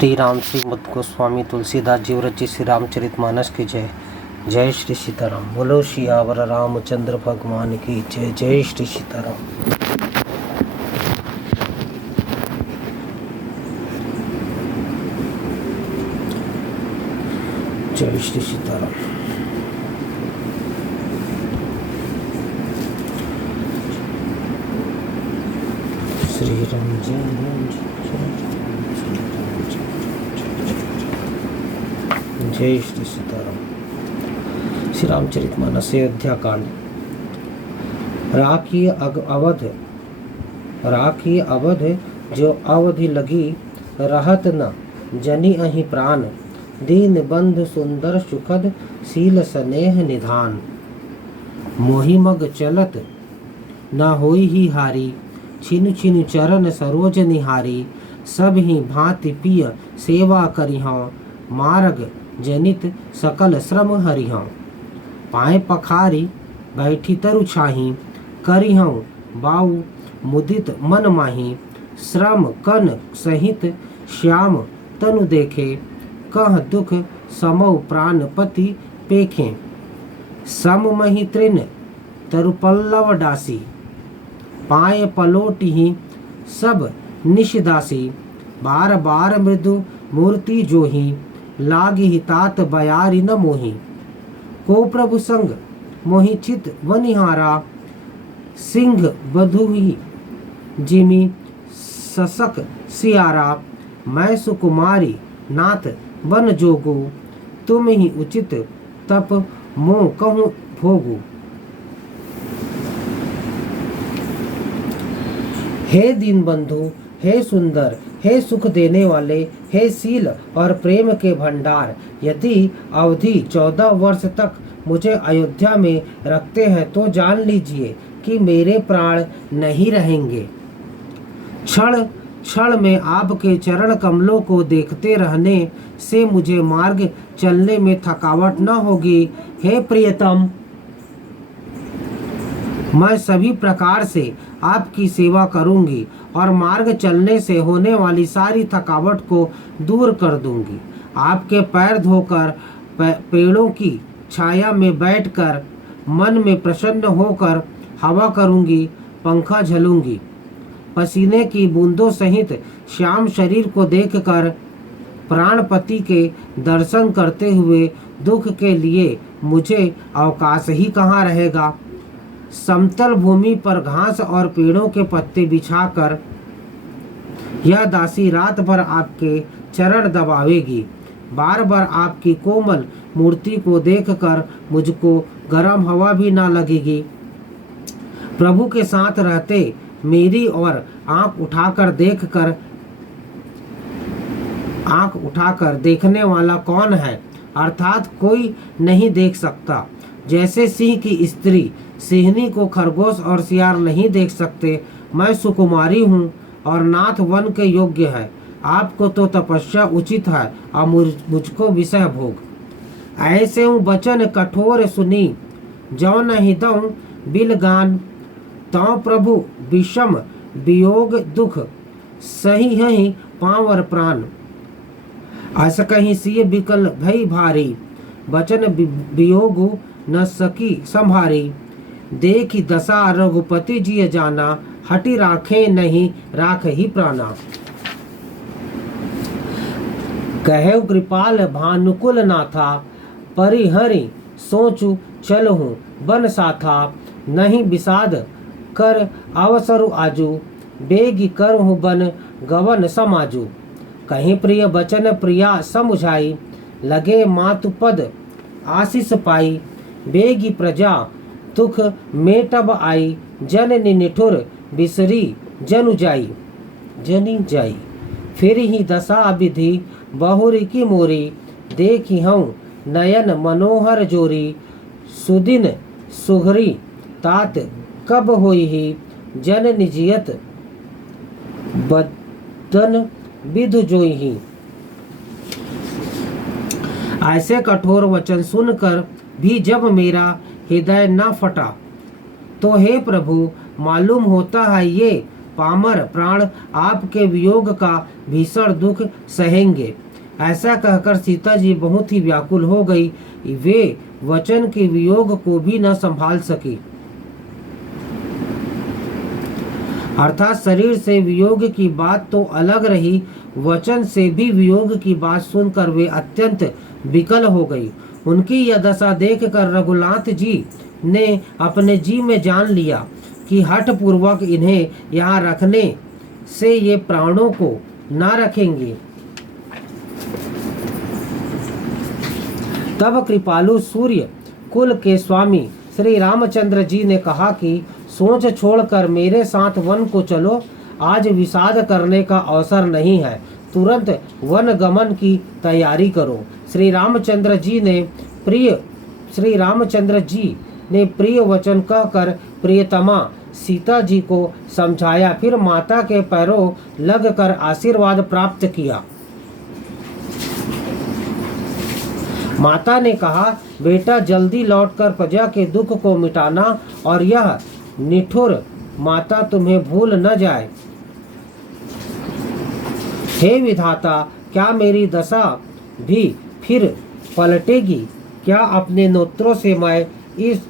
श्री राम श्रीमद गोस्वामी तुलसीदास जी रचित श्री रामचरितमानस की जय। जय श्री सीताराम। बोलो सियावर रामचंद्र भगवान की जय। जय श्री सीताराम। जय श्री सीताराम। श्री राम जय राम जय श्री सीताराम। श्री रामचरितमानस अयोध्या कांड। राखी अवध जो अवधि लगी रहत न जनी अहि प्राण। दीन बंधु सुंदर सुखद शील स्नेह निधान। मोहि मग चलत न होई ही हारी। छिनु छिनु चरण सरोज निहारी। सब ही भांति पिय सेवा करिहं। मार्ग जनित सकल श्रम हरिहं। पाए पखारी बैठी तरु छाही। करिहं बाऊ मुदित मन माही। श्रम कन सहित श्याम तनु देखे। कह दुख समौ प्राणपति पेखे। सम मही तृण तरु पल्लव डासी। पाए पलोटी सब निशिदासी। बार बार मृदु मूर्ति जोही। लागी हितात बयारी न मोही। को प्रभु संग मोहि चित वनिहारा। सिंह बधुही जिमी ससक सियारा। मैं सुकुमारी नाथ बन जोगू। तुम ही उचित तप मोह कहूँ भोगू। हे दीन बंधु, हे सुंदर, हे सुख देने वाले, हे शील और प्रेम के भंडार, यदि अवधि 14 वर्ष तक मुझे अयोध्या में रखते हैं तो जान लीजिए कि मेरे प्राण नहीं रहेंगे। क्षण क्षण में आपके चरण कमलों को देखते रहने से मुझे मार्ग चलने में थकावट न होगी। हे प्रियतम, मैं सभी प्रकार से आपकी सेवा करूंगी और मार्ग चलने से होने वाली सारी थकावट को दूर कर दूंगी। आपके पैर धोकर पेड़ों की छाया में बैठकर मन में प्रसन्न होकर हवा करूंगी, पंखा झलूंगी। पसीने की बूंदों सहित श्याम शरीर को देखकर प्राणपति के दर्शन करते हुए दुख के लिए मुझे अवकाश ही कहाँ रहेगा। समतल भूमि पर घास और पेड़ों के पत्ते बिछाकर यह दासी रात भर आपके चरण दबावेगी। बार बार आपकी कोमल मूर्ति को देखकर मुझको गर्म हवा भी ना लगेगी। प्रभु के साथ रहते मेरी और आंख उठाकर देखने वाला कौन है, अर्थात कोई नहीं देख सकता। जैसे सिंह की स्त्री सिंहनी को खरगोश और सियार नहीं देख सकते, मैं सुकुमारी हूँ और नाथ वन के योग्य है। आपको तो तपस्या उचित है और मुझको विषय भोग। ऐसे हूँ बचन कठोर सुनी। जौ नहीं दऊँ बिल गान। तौ प्रभु विषम वियोग दुख। सही है पावर प्राण। अस कहीं सिय बिकल भई भारी। बचन वियोग न सकी संभारी। देखी दशा रघुपति जी जाना। हटि राखे नहीं राख ही प्राणा। कहे कृपाल भानुकुल नाथा। परिहरि सोचु चलहु बन साथा। नहीं विषाद कर अवसरु आजू। बेगी करहु बन गवन समाजू। कहीं प्रिय बचन प्रिया समुझाई। लगे मातु पद आशीष पाई। बेगी प्रजा दुख मेटब आई। जननी निठुर बिसरी जनु जाई। फिर ही दशा विधि बहुरी की मोरी। देखी हूँ नयन मनोहर जोरी। सुदिन सुघरी तात कब होई ही। जन निजियत बदन विधु जोई ही। ऐसे कठोर वचन सुनकर भी जब मेरा हृदय न फटा तो हे प्रभु, मालूम होता है ये पामर प्राण आपके वियोग का भीषण दुख सहेंगे। ऐसा कहकर सीता जी बहुत ही व्याकुल हो गई। वे वचन के वियोग को भी न संभाल सकी। अर्थात शरीर से वियोग की बात तो अलग रही, वचन से भी वियोग की बात सुनकर वे अत्यंत विकल हो गई। उनकी यह दशा देखकर रघुनाथ जी ने अपने जी में जान लिया कि हठ पूर्वक इन्हें यहाँ रखने से ये प्राणों को न रखेंगे। तब कृपालु सूर्य कुल के स्वामी श्री रामचंद्र जी ने कहा कि सोच छोड़कर मेरे साथ वन को चलो। आज विषाद करने का अवसर नहीं है, तुरंत वन गमन की तैयारी करो। श्री रामचंद्र जी ने प्रिय वचन कहकर प्रियतमा सीता जी को समझाया, फिर माता के पैरों लगकर आशीर्वाद प्राप्त किया। माता ने कहा, बेटा जल्दी लौटकर प्रजा के दुख को मिटाना और यह निठुर माता तुम्हें भूल न जाए। हे विधाता, क्या मेरी दशा भी फिर पलटेगी? क्या अपने नेत्रों से मैं इस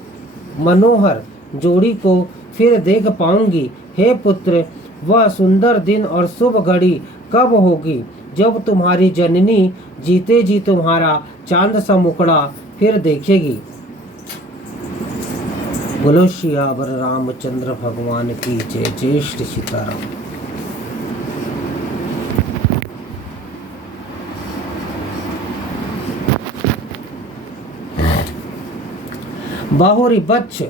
मनोहर जोड़ी को फिर देख पाऊंगी? हे पुत्र, वह सुंदर दिन और शुभ घड़ी कब होगी जब तुम्हारी जननी जीते जी तुम्हारा चांद सा मुखड़ा फिर देखेगी? बोलो सियावर रामचंद्र भगवान की जय। जय श्री सीताराम। बहुरी बच्च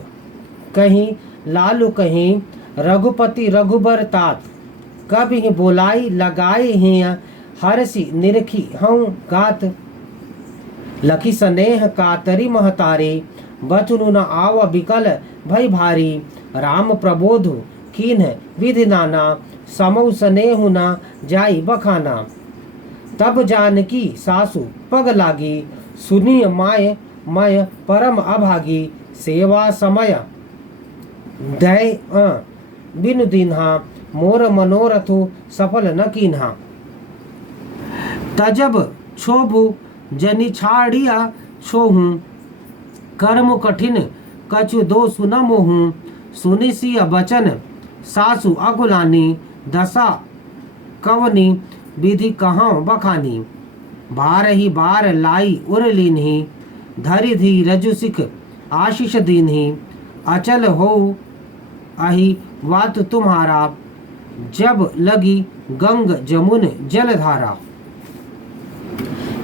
कहीं लालू कहीं रघुपति रघुबर तात, कभी बोलाई लगाए हैं हरसी निरखी हूँ गात। लखी स्नेह कातरी महतारे, बचनु न आव बिकल भई भारी। राम प्रबोध कीन्ह विधि नाना, समौ स्नेहु न जाई बखाना। तब जानकी सासु पग लागी, सुनिय माय मय परम अभागी। सेवा समय दय बिनु दीन्हा, मोर मनोरथु सफल न कीन्हा। तजब क्षोभु जनि छाड़िया छोहूं, कर्म कठिन कछु दोषु न मोहूं। सुनिसिय बचन सासु अकुलानी, दशा कवनी विधि कहाँ बखानी। बार ही बार लाई उरलीन्ही, धरि धी रजु सिख आशीष दीन्ही। अचल हो अहि वात तुम्हारा, जब लगी गंग जमुन जलधारा।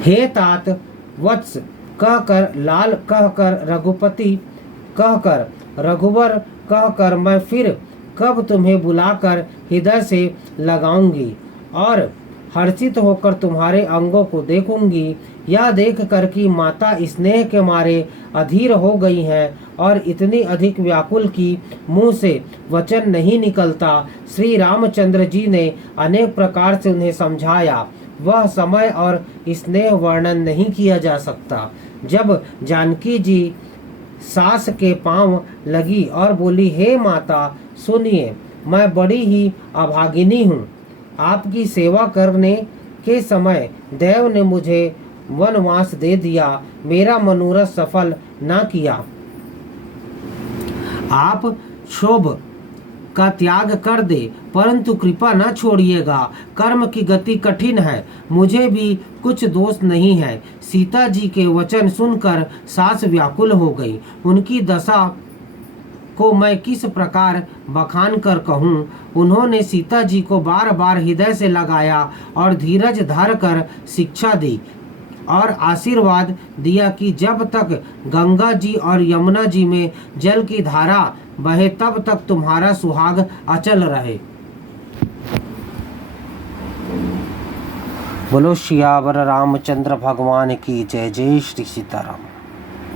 हे तात वत्स कहकर, लाल कहकर, रघुपति कहकर, रघुवर कहकर मैं फिर कब तुम्हें बुलाकर हृदय से लगाऊंगी और हर्षित होकर तुम्हारे अंगों को देखूंगी। यह देख कर कि माता स्नेह के मारे अधीर हो गई हैं और इतनी अधिक व्याकुल की मुंह से वचन नहीं निकलता। श्री रामचंद्र जी ने अनेक प्रकार से उन्हें समझाया। वह समय और स्नेह वर्णन नहीं किया जा सकता। जब जानकी जी सास के पांव लगी और बोली, हे माता सुनिए, मैं बड़ी ही अभागिनी हूँ। आपकी सेवा करने के समय देव ने मुझे वनवास दे दिया, मेरा मनोरथ सफल ना किया। आप क्षोभ का त्याग कर दे, परंतु कृपा न छोड़िएगा। कर्म की गति कठिन है, मुझे भी कुछ दोष नहीं है। सीता जी के वचन सुनकर सास व्याकुल हो गई। उनकी दशा को मैं किस प्रकार बखान कर कहूँ। उन्होंने सीता जी को बार बार हृदय से लगाया और धीरज धर कर शिक्षा दी और आशीर्वाद दिया कि जब तक गंगा जी और यमुना जी में जल की धारा बहे तब तक तुम्हारा सुहाग अचल रहे। बोलो सियावर रामचंद्र भगवान की जय। जय श्री सीताराम।